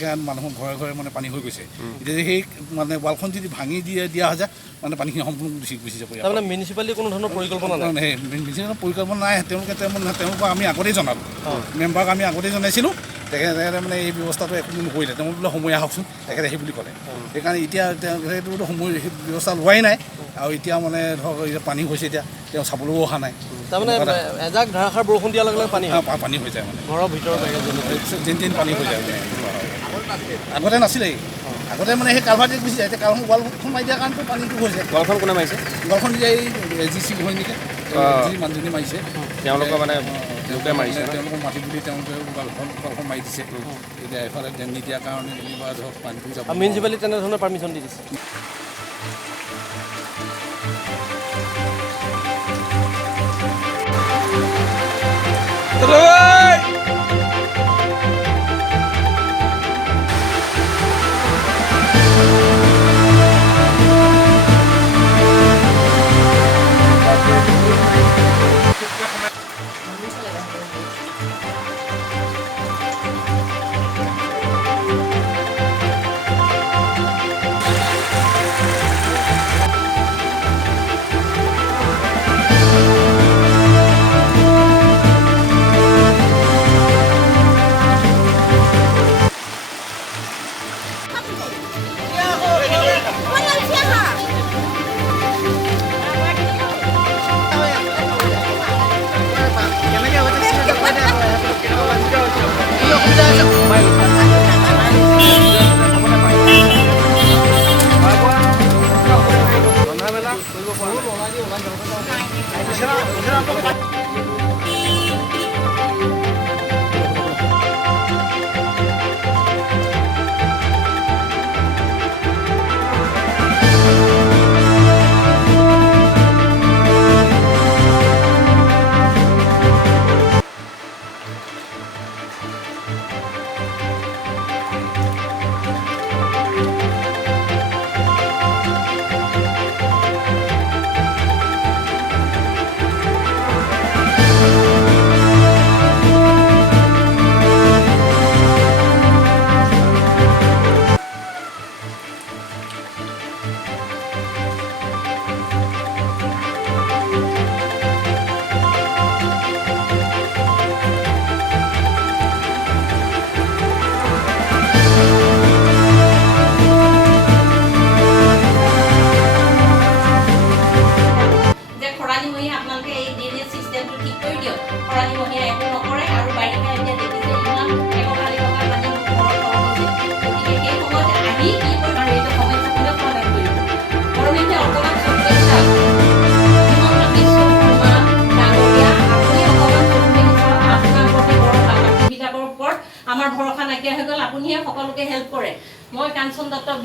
সেইকাৰণে মানুহৰ ঘৰে ঘৰে মানে পানী হৈ গৈছে। এতিয়া সেই মানে ৱালখন যদি ভাঙি দিয়া হৈ যায় মানে পানীখিনি সম্পূৰ্ণ গুচি যাব। তাৰমানে মিউনিচিপালিটিৰ কোনো ধৰণৰ পৰিকল্পনা নাই? সেই মিউনিচিপালিটিৰ পৰিকল্পনা নাই। তেওঁলোকক আমি আগতেই জনালোঁ, মেম্বাৰক আমি আগতেই জনাইছিলোঁ। তেখেতে মানে এই ব্যৱস্থাটো একো নকৰিলে। তেওঁ বোলে সময় আহকচোন, তেখেতে সেই বুলি ক'লে। সেইকাৰণে এতিয়া সেইটোতো সময় ব্যৱস্থা লোৱাই নাই। আৰু এতিয়া মানে ধৰক এতিয়া পানী হৈছে, এতিয়া তেওঁ চাবলৈও অহা নাই। তাৰমানে এজাক ধাৰাসাৰ বৰষুণ দিয়াৰ লগে লগে পানী হৈ যায় মানে ঘৰৰ ভিতৰত যেন পানী হৈ যায়। আগতে নাছিলেই, আগতে মানে সেই কালভাৰটো গুচি যায়। এতিয়া ৱালখন মাৰি দিয়াৰ কাৰণেতো পানীটো হৈছে। ৱালখন কোনে মাৰিছে? ৱালখন এতিয়া এই জি চি হয় নেকি, যি মানুহজনী মাৰিছে তেওঁলোকৰ মানে লোকে মাৰিছে, তেওঁলোকক মাতি বুলি তেওঁলোকে ৱালখন মাৰি দিছে। এতিয়া এফালে নিদিয়াৰ কাৰণে যেনিবা ধৰক পানীটো যাব। মিউনিচিপালিটি তেনেধৰণে পাৰ্মিশ্যন দি দিছে। আমাৰ ভৰসা নাইকিয়া হৈ গ'ল। আপুনিহে সকলোকে হেল্প কৰে। মই কাঞ্চন দত্ত।